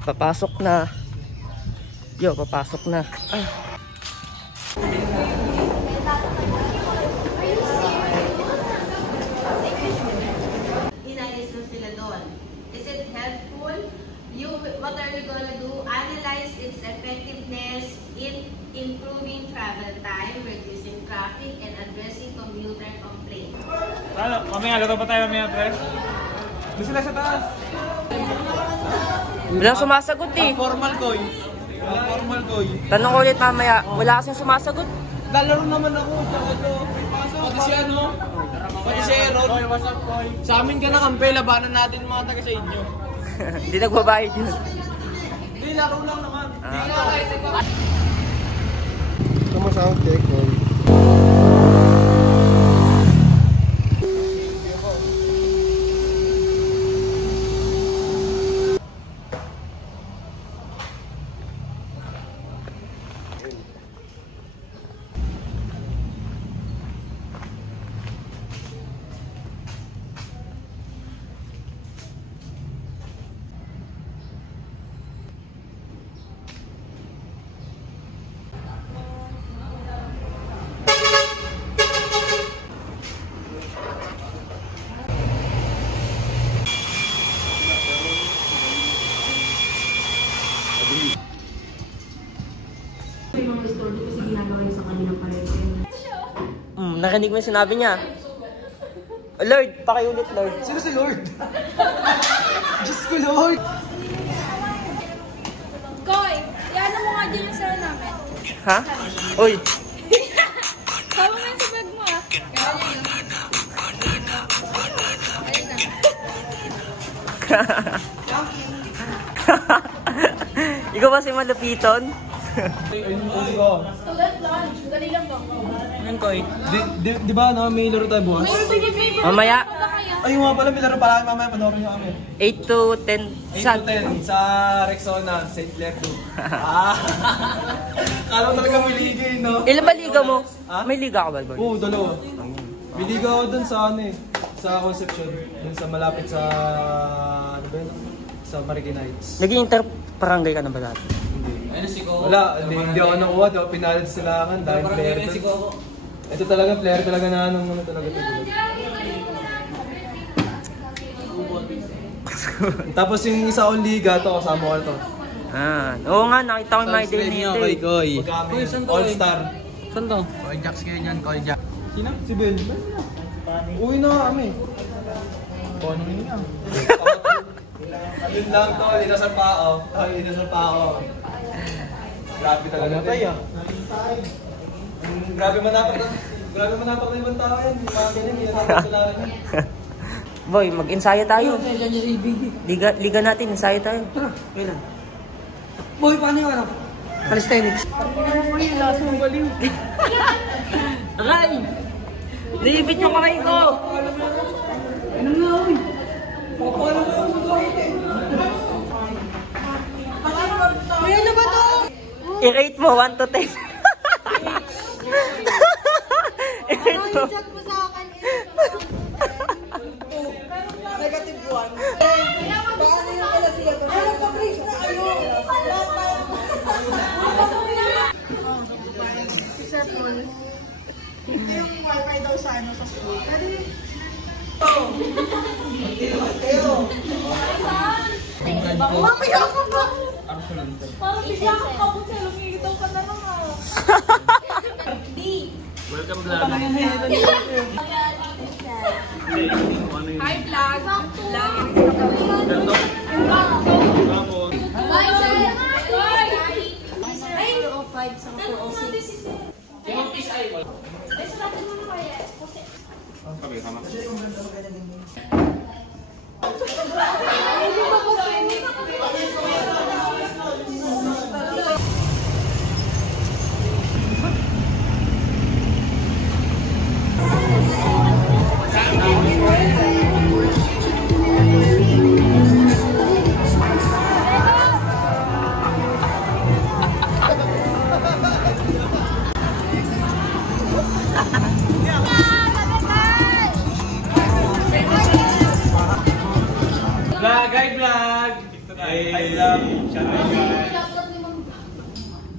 Papasok na. Yo, papasok na. Ay. Inalis na sila doon. Is it helpful? What are we gonna do? Analyze its effectiveness in improving travel time, reducing traffic, and addressing commuter complaints. Mamaya, laro pa tayo mamaya, pre? Doon sila sa taas. Walang sumasagot eh. Formal koy. Formal koy. Tanong ko ulit mamaya. Wala kasing sumasagot. Lalaro naman ako. Pati si ano? Pati si Aaron. Sa amin ka na kampe, labanan natin mga taga sa inyo. Hindi nagbabayad yun. Hindi, laro lang naman. Kamu sound check, boy. Narinig mo yung sinabi niya. Lord, pakiulit, Lord. Sino si Lord? Diyos ko, Lord! Koy, yan mo nga dyan yung sir namin. Ha? Uy. Sama mo yun sa bag mo ah. Ikaw ba si Malupiton? Student lunch, dali lang ba? Anong koy? Di ba no, may laro tayo bukas? Mamaya, Ay, nga pala, may laro pala mamaya, panoorin nyo kami. 8 to 10. 8 to 10 sa Rexona, St. Lecto. Kala ko talaga may liga eh, no? Ilan ba liga mo? Ha? May liga ka ba, Lord? Oo, dalawa. May liga ako dun sa ano eh, sa Concepcion. Dun sa malapit sa, ano ba yun? Sa Marikina Heights. Naging inter-barangay ka na ba dati? Wala, hindi ako nakuha. Di ako pinalad sa langan dahil player to. Ito talaga, player talaga na anong ano talaga ito. Tapos yung isa akong liga, ito kasama ko ito. Oo nga, nakita ko yung my day nito eh. All-Star. Saan to? Koy Jacks kayo dyan, Koy Jack. Sino? Si Ben. Uwi na kami. Paano yun nga? Ayun lang to, inasal pa ako. Inasal pa ako. Grabe talaga tayo. Grabe manapak na ibang tao yan. Mga ganyan, hindi natapagkalaran yan. Boy, mag-ensayo tayo. Liga natin, ensayo tayo. Tara, kailan? Boy, paano yung ano? Calisthenics. Aray! Nilipit yung kamay ko! Ano nga, uy? Paano nga ako mag-ahit eh? Ano ba to? I-rate mo, 1 to 10. I-rate mo. Chat mo sa akin. Negative 1. Paano yung kalasiya to? Ano pa, Grace na kayo? Sir Paul. Hindi yung wifi daw sa ano sa school. Pero yung... Mamaya ako ba? Parang bigla kang kabot siya. Lumigitaw ka na lang ah. Welcome vlog. Hi vlog. Bye sir. Ay, 405 sa 406.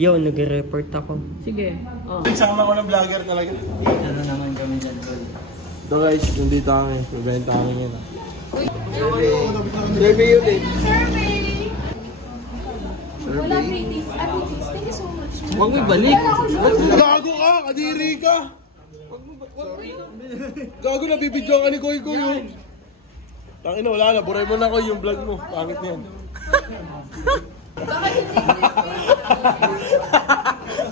Yo, nag-report ako. Sige. Oh. Sama ko ng vlogger talaga. Ano naman kami dyan, tol? So guys, nandito kami. Bibenta kami ngayon. Survey ulit. Wala British. Thank you so much. Huwag mo ibalik. Gago ka! Kadiri ka! Gago na, bibidyoan ka ni Koy Koy yun. Tangina, wala na. Buray mo na Koy yung vlog mo. Pangit na yan.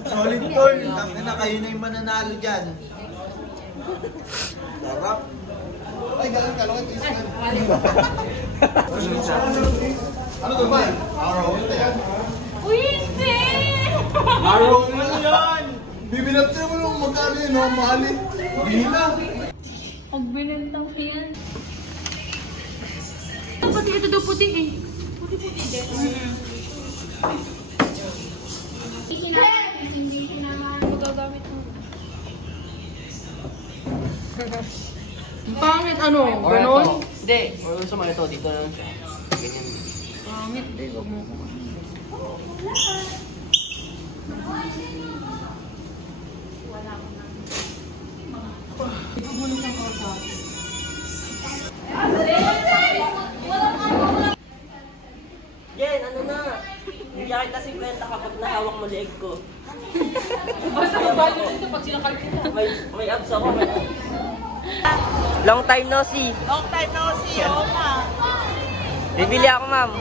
Solid tol. Tangina, kayo na yung mananalo dyan. Sarap. Ay, galang ka. Lokit iskan. Ano to ba? Araw. Ano yan? Uy, hindi! Araw mo yan! Bibinapte mo nung magkano yun, no? Mahali. Bihina. Pag binintang ko yan. Pati ito daw puti eh. Puti-puti din. Hindi ko na magagamit mo. Pangit ano? Ganon? Hindi. Gusto mo ito. Dito lang siya. Ganyan. Pangit din. Huwag mo kumain. Jen, ano na? Bigyan kita 50 kapag nahawak mo leeg ko. Basta magbalik dito pag sinakal kita. May abs ako. Long time no see. Long time no see, oo nga. Bibili ako, ma'am.